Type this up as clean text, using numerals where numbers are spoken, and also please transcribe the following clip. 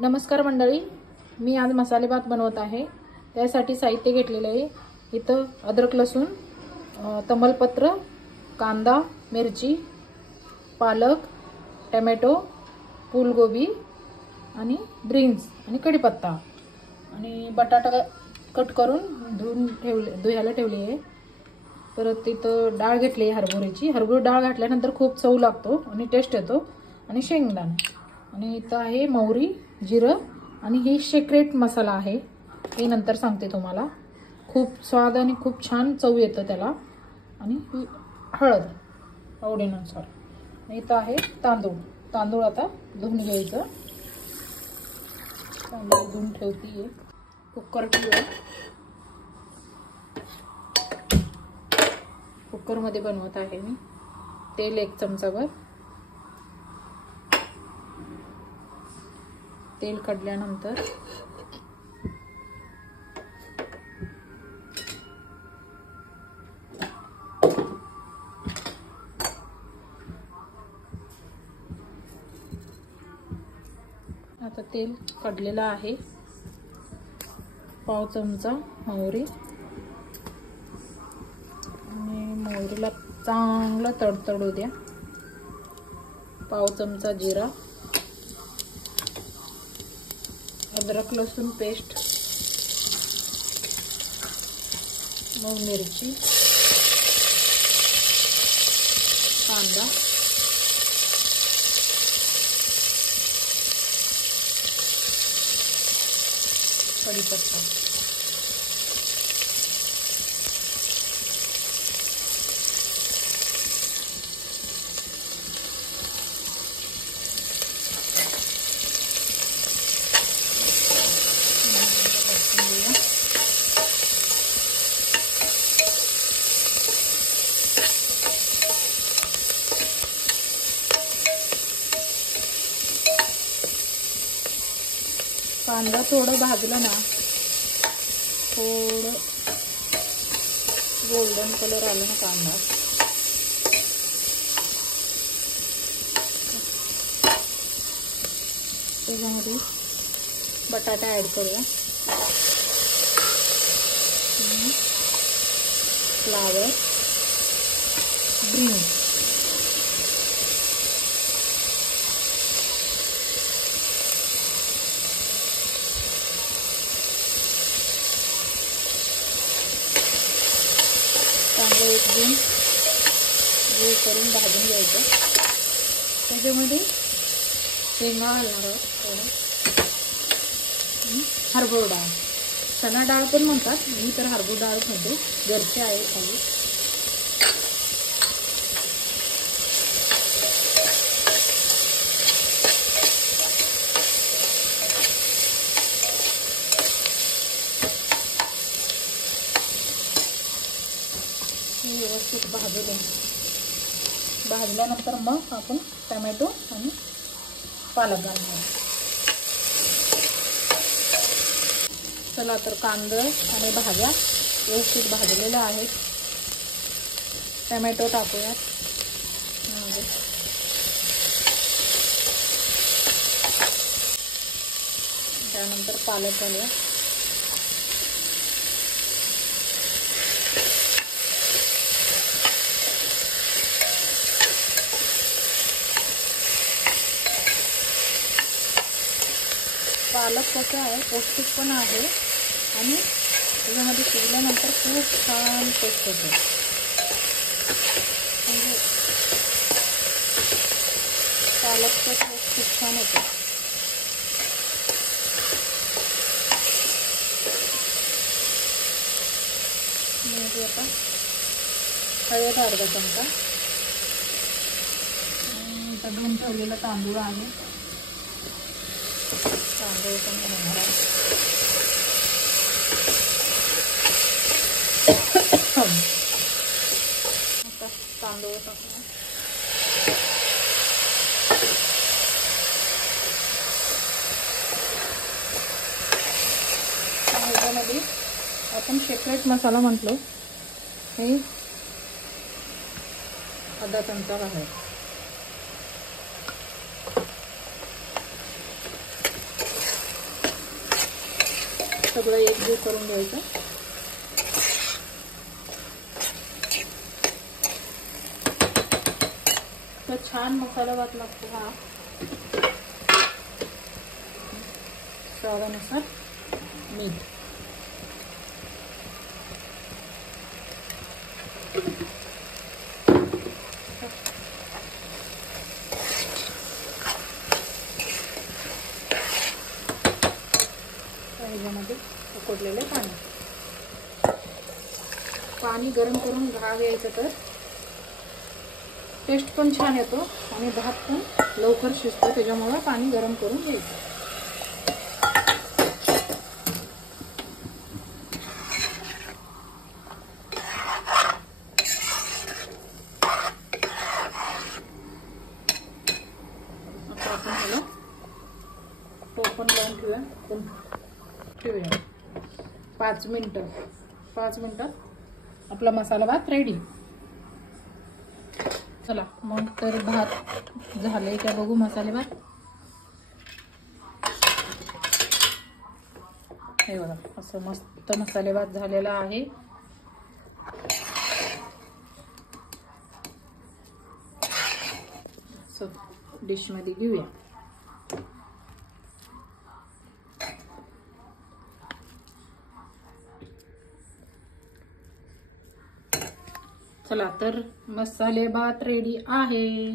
नमस्कार मंडळी, मी आज मसाले भात बनवत आहे। त्यासाठी साहित्य घेतलेले आहे। इथं अद्रक, लसूण, तमालपत्र, कांदा, मिरची, पालक, टोमॅटो, फूलगोबी आणि ब्रीन्स आणि कढीपत्ता आणि बटाटा कट करून धुयाला ठेवले आहे। परत इथं डाळ घेतली आहे हरभऱ्याची। हरभरा डाळ घातल्यानंतर खूप चव लागतो आणि टेस्ट येतो। आणि शेंगदाणे आणि इथं आहे मोहरी, जिरं आणि ही सिक्रेट मसाला आहे, हे नंतर सांगते तुम्हाला। खूप स्वाद आणि खूप छान चव येतं त्याला। आणि हळद आवडीनुसार। आणि इथं आहे तांदूळ आता धुवून घ्यायचं। तांदूळ धुवून ठेवतीये। कुकर ठेवूया। कुकर मध्ये बनवत आहे मी। तेल 1 चमचाभर। तेल काढल्यानंतर आता तेल काढलेलं आहे। पाव चमचा मोहरी आणि मोहरीला चांगलं तडतडू द्या। पाव चमचा जिरा, अदरक लसूण पेस्ट, मग मिरची, कांदा, कढीपत्ता, कांदा थोडं भाजला ना, थोडं गोल्डन कलर आला ना कांदा, त्याच्यामध्ये बटाटा ऍड करूया। फ्लावर, ग्रीन, चांगलं एकदम गोल करून भाजून घ्यायचं। त्याच्यामध्ये शेंगा घालणार थोडं, हरभरा डाळ, चणा डाळ पण म्हणतात, मी तर हरभरा डाळ म्हणते, घरचे आहे खाली। व्यवस्थित भाजल्यानंतर मग आपण टोमॅटो आणि पालक घालणार। चला तर कांदा आणि भाज्या व्यवस्थित भाजलेल्या आहेत। टोमॅटो टाकूयात, त्यानंतर पालक घालूया। पालक कसं आहे, पौष्टिक पण आहे आणि त्याच्यामध्ये शिजल्यानंतर खूप छान टेस्ट येते। म्हणजे पालकचा टेस्ट खूप छान येतो। म्हणजे आता हळद अर्धा चमचा, इथं धुवून ठेवलेला तांदूळ आहे, तांदूळ पण घालणार आहे। आता तांदूळ टाकूया। त्यामध्ये आपण सिक्रेट मसाला म्हटलो, हे अर्धा चमचा घालायचा। सगळं एकजीव करून घ्यायचं. तर छान मसाला भात लागतो हा. स्वादानुसार मीठ. ह्याच्यामध्ये उकडलेले पाणी गरम करून भात यायचं तर टेस्ट पण छान येतो आणि भात पण लवकर शिजतो. त्याच्यामुळे पाणी गरम करून घ्यायचं. आता आपण ह्याला टोपण लावून ठेवूया 5 मिनिटं. 5 मिनिटात आपला मसाला भात रेडी. चला मग तर भात झालंय का बघू. मसाले भात हे बघा, असं मस्त मसाले भात झालेला आहे. डिश मध्ये घेऊया. चला तर मसाले भात रेडी आहे.